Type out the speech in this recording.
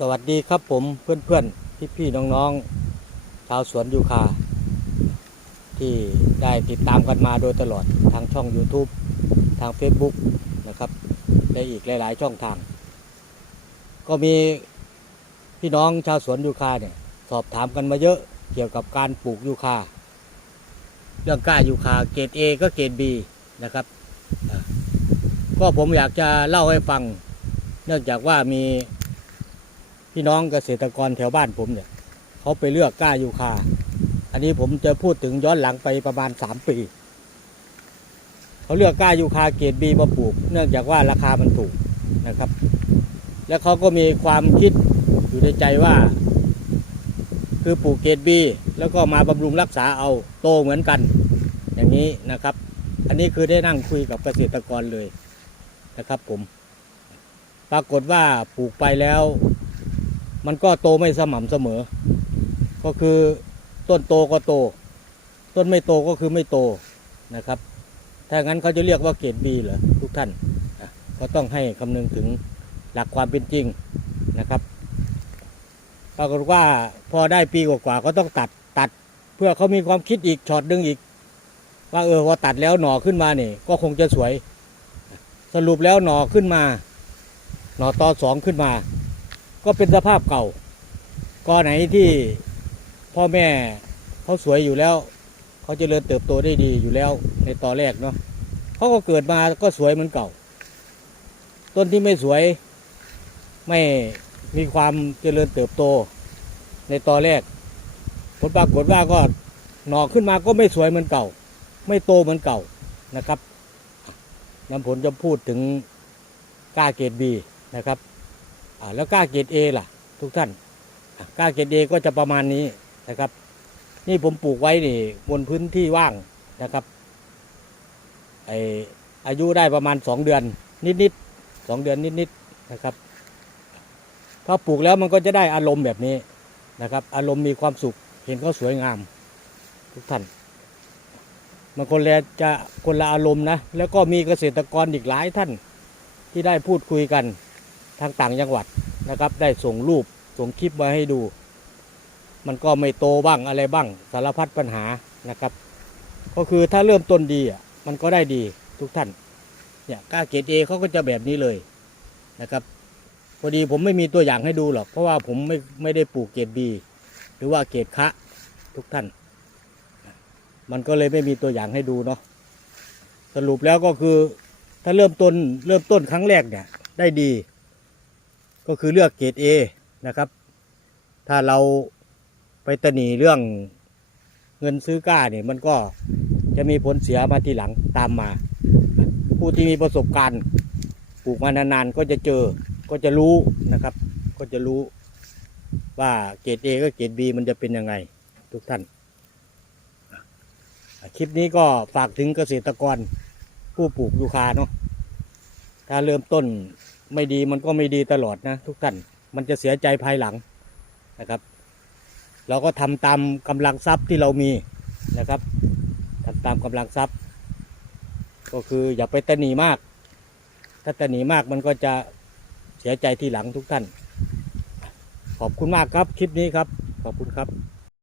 สวัสดีครับผมเพื่อนเพื่อนพี่พี่ๆน้องๆชาวสวนยูคา ที่ได้ติดตามกันมาโดยตลอดทางช่อง YouTube ทาง Facebook นะครับและอีกหลายๆช่องทาง ก็มีพี่น้องชาวสวนยูคาเนี่ยสอบถามกันมาเยอะเกี่ยวกับการปลูกยูคา เรื่องก้ายูคาเกรด A ก็เกรด B นะครับ ก็ผมอยากจะเล่าให้ฟัง เนื่องจากว่ามี พี่น้องเกษตรกรแถวบ้านผมเนี่ยเขาไปเลือกกล้ายูคา อันนี้ผมจะพูดถึงย้อนหลังไปประมาณสามปี เขาเลือกกล้ายูคาเกรดบีมาปลูก เนื่องจากว่าราคามันถูกนะครับ แล้วเขาก็มีความคิดอยู่ในใจว่า คือปลูกเกรดบีแล้วก็มาบำรุงรักษาเอาโตเหมือนกัน อย่างนี้นะครับ อันนี้คือได้นั่งคุยกับเกษตรกรเลยนะครับผม ปรากฏว่าปลูกไปแล้ว มันก็โตไม่สม่ำเสมอ ก็คือต้นโตก็โต ต้นไม่โตก็คือไม่โตนะครับ ถ้างั้นเขาจะเรียกว่าเกรดบีเหรอทุกท่านก็ต้องให้คำนึงถึงหลักความเป็นจริงนะครับ ปรากฏว่าพอได้ปีกว่าๆก็ต้องตัดตัด เพื่อเขามีความคิดอีกช็อตหนึ่งอีก ว่าเออพอตัดแล้วหน่อขึ้นมาเนี่ยก็คงจะสวย สรุปแล้วหน่อขึ้นมา หน่อต่อสองขึ้นมา ก็เป็นสภาพเก่า ก็ไหนที่พ่อแม่เขาสวยอยู่แล้ว เขาจเจริญเติบโตได้ดีอยู่แล้วในตอนแรกเนาะเขาก็เกิดมาก็สวยเหมือนเก่า ต้นที่ไม่สวยไม่มีความเจริญเติบโต ในตอนแรก ผลปรากฏว่าก็หน่อขึ้นมาก็ไม่สวยเหมือนเก่า ไม่โตเหมือนเก่านะครับน้ำผลจะพูดถึงกล้าเกรดบีนะครับ แล้วก้าเกรดเอล่ะ ทุกท่านก้าเกรดเอก็จะประมาณนี้นะครับ นี่ผมปลูกไว้นี่บนพื้นที่ว่างนะครับไออายุได้ประมาณสองเดือนนิดๆสองเดือนนิดๆนะครับพอปลูกแล้วมันก็จะได้อารมณ์แบบนี้นะครับ อารมณ์มีความสุขเห็นเขาสวยงาม ทุกท่านมันคนละจะคนละอารมณ์นะแล้วก็มีเกษตรกรอีกหลายท่านที่ได้พูดคุยกัน ทางต่างจังหวัดนะครับ ได้ส่งรูปส่งคลิปมาให้ดู มันก็ไม่โตบ้างอะไรบ้างสารพัดปัญหานะครับ ก็คือถ้าเริ่มต้นดีอะมันก็ได้ดีทุกท่านเนี่ยก้าเกรดเอเขาก็จะแบบนี้เลยนะครับพอดีผมไม่มีตัวอย่างให้ดูหรอก เพราะว่าผมไม่ไม่ได้ปลูกเกรดบีหรือว่าเกรดคะทุกท่าน มันก็เลยไม่มีตัวอย่างให้ดูเนาะสรุปแล้วก็คือถ้าเริ่มต้นเริ่มต้นครั้งแรกเนี่ยได้ดี ก็คือเลือกเกรด A นะครับ ถ้าเราไปตะหนีเรื่องเงินซื้อก้าเนี่ยมันก็จะมีผลเสียมาทีหลังตามมา ผู้ที่มีประสบการณ์ปลูกมานานๆก็จะเจอก็จะรู้นะครับ ก็จะรู้ว่าเกรด A ก็เกรด B มันจะเป็นยังไงทุกท่าน คลิปนี้ก็ฝากถึงเกษตรกรผู้ปลูกยูคาเนาะถ้าเริ่มต้น ไม่ดีมันก็ไม่ดีตลอดนะทุกท่าน มันจะเสียใจภายหลังนะครับ เราก็ทำตามกำลังทรัพย์ที่เรามีนะครับทำตามกำลังทรัพย์ ก็คืออย่าไปตะหนีมาก ถ้าตะหนีมากมันก็จะเสียใจทีหลังทุกท่าน ขอบคุณมากครับคลิปนี้ครับ ขอบคุณครับ